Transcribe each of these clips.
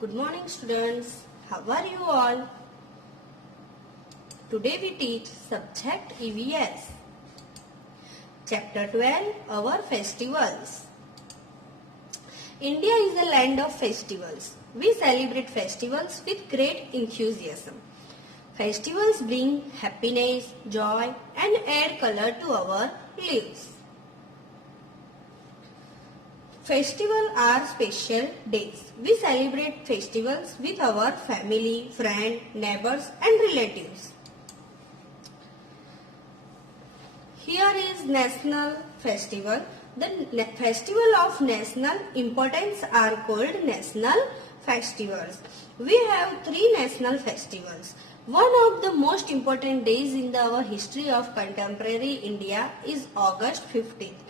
Good morning students. How are you all? Today we teach subject EVS. Chapter 12 Our Festivals. India is a land of festivals. We celebrate festivals with great enthusiasm. Festivals bring happiness, joy and add color to our lives. Festivals are special days. We celebrate festivals with our family, friends, neighbors and relatives. Here is National Festival. The festival of national importance are called national festivals. We have three national festivals. One of the most important days in our history of contemporary India is August 15th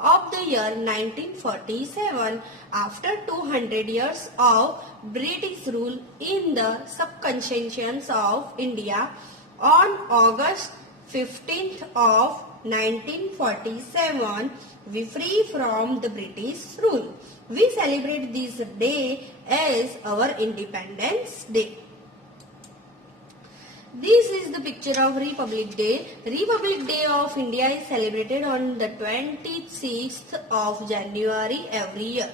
of the year 1947, after 200 years of British rule in the subcontinent of India. On August 15th of 1947, we free from the British rule. We celebrate this day as our Independence Day. This is the picture of Republic Day. Republic Day of India is celebrated on the 26th of January every year.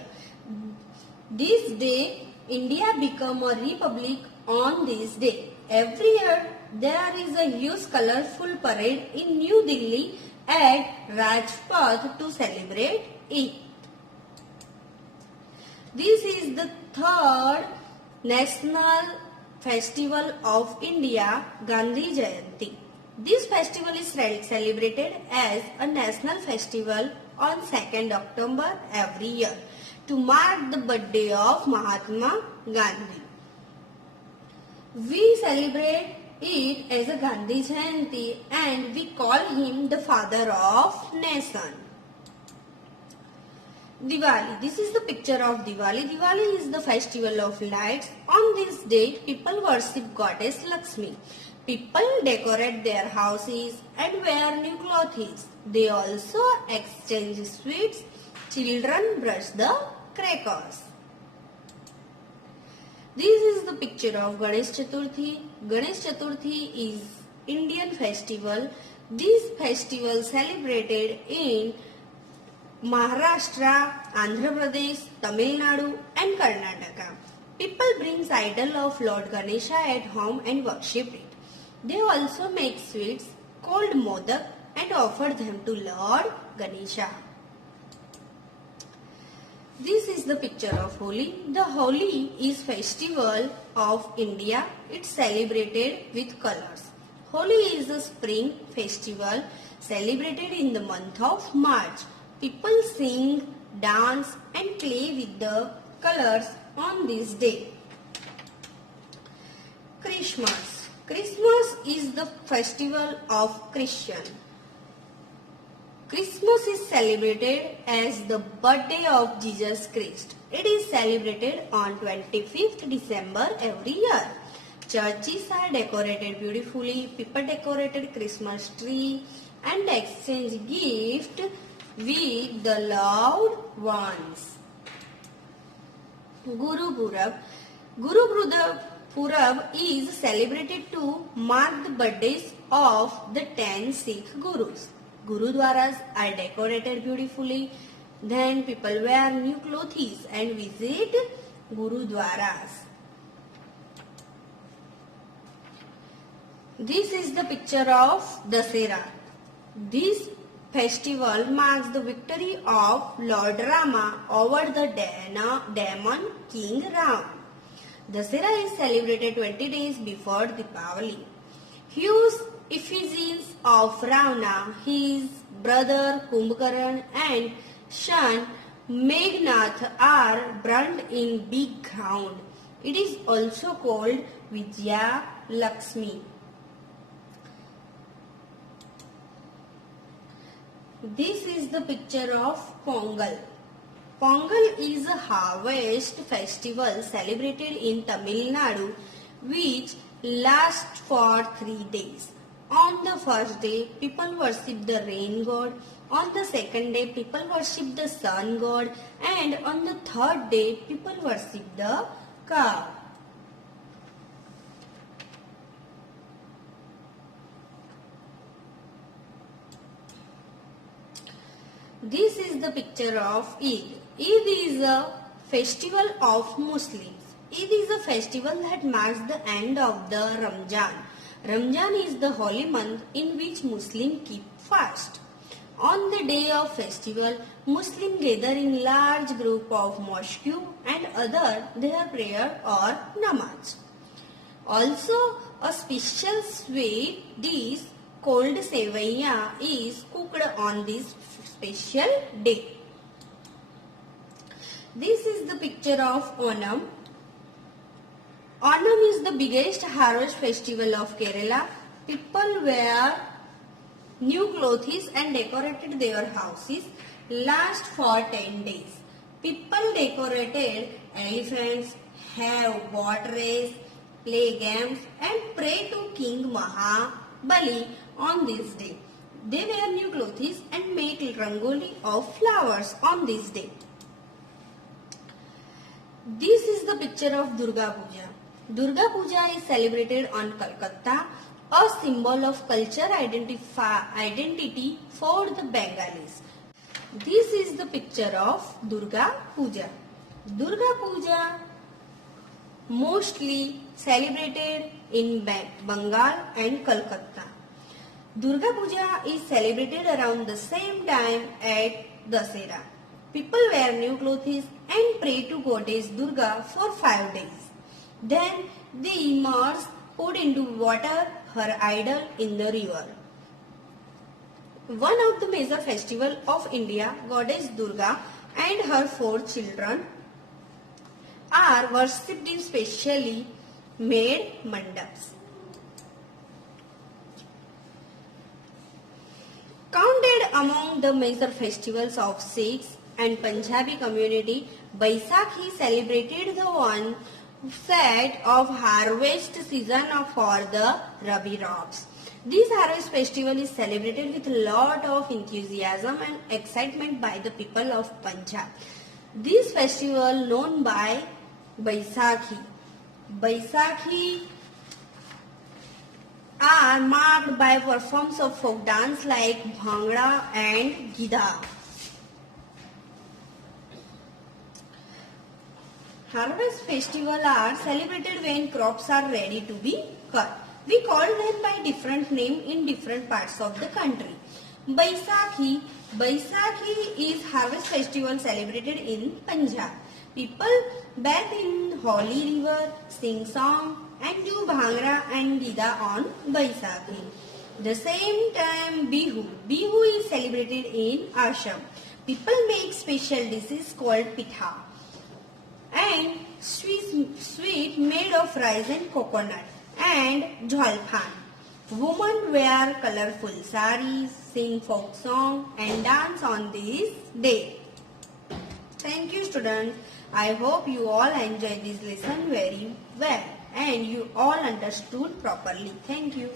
This day, India become a republic on this day. Every year, there is a huge colorful parade in New Delhi at Rajpath to celebrate it. This is the third national festival of India, Gandhi Jayanti. This festival is celebrated as a national festival on 2nd October every year to mark the birthday of Mahatma Gandhi. We celebrate it as a Gandhi Jayanti and we call him the father of nation. Diwali. This is the picture of Diwali. Diwali is the festival of lights. On this day, people worship goddess Lakshmi. People decorate their houses and wear new clothes. They also exchange sweets. Children brush the crackers. This is the picture of Ganesh Chaturthi. Ganesh Chaturthi is Indian festival. This festival celebrated in Maharashtra, Andhra Pradesh, Tamil Nadu and Karnataka. People bring idol of Lord Ganesha at home and worship it. They also make sweets called modak and offer them to Lord Ganesha. This is the picture of Holi. The Holi is festival of India. It's celebrated with colors. Holi is a spring festival celebrated in the month of March. People sing, dance and play with the colors on this day. Christmas. Christmas is the festival of Christian. Christmas is celebrated as the birthday of Jesus Christ. It is celebrated on 25th December every year. Churches are decorated beautifully. People decorated Christmas tree and exchange gifts with the loved ones. Guru Purab. Guru Purab is celebrated to mark the birthdays of the 10 Sikh Gurus. Gurudwaras are decorated beautifully. Then people wear new clothes and visit Gurudwaras. This is the picture of Dasera. This festival marks the victory of Lord Rama over the demon King Ram. Dasera is celebrated 20 days before Deepavali. Huge effigies of Ravana, his brother Kumbhakaran and son Meghnath are burned in big ground. It is also called Vijaya Lakshmi. This is the picture of Pongal. Pongal is a harvest festival celebrated in Tamil Nadu which lasts for 3 days. On the first day, people worship the rain god. On the second day, people worship the sun god. And on the third day, people worship the cow. This is the picture of Eid. Eid is a festival of Muslims. Eid is a festival that marks the end of the Ramjan. Ramjan is the holy month in which Muslims keep fast. On the day of festival, Muslims gather in large group of mosque and other their prayer or namaz. Also, a special sweet dish called sevaiya is cooked on this special day. This is the picture of Onam. Onam is the biggest harvest festival of Kerala. People wear new clothes and decorated their houses. Last for 10 days. People decorated elephants, have boat race, play games and pray to King Mahabali on this day. They wear new clothes and make rangoli of flowers on this day. This is the picture of Durga Puja. Durga Puja is celebrated on Kolkata, a symbol of culture identity for the Bengalis. This is the picture of Durga Puja. Durga Puja mostly celebrated in Bengal and Kolkata. Durga Puja is celebrated around the same time at Dasera. People wear new clothes and pray to goddess Durga for 5 days. Then they immerse, put into water her idol in the river. One of the major festivals of India, goddess Durga and her 4 children are worshipped in specially made mandaps. Counted among the major festivals of Sikhs and Punjabi community, Baisakhi celebrated the one set of harvest season for the Rabi crops. This harvest festival is celebrated with a lot of enthusiasm and excitement by the people of Punjab. This festival known by Baisakhi. Baisakhi are marked by performances of folk dance like Bhangra and Gida. Harvest festivals are celebrated when crops are ready to be cut. We call them by different names in different parts of the country. Baisakhi is harvest festival celebrated in Punjab. People bathe in holy river, sing song and do Bhangra and Gida on Baisakhi. The same time Bihu is celebrated in Assam. People make special dishes called pitha and sweet made of rice and coconut and jhalpan. Women wear colorful saris, sing folk song and dance on this day. Thank you students. I hope you all enjoyed this lesson very well and you all understood properly. Thank you.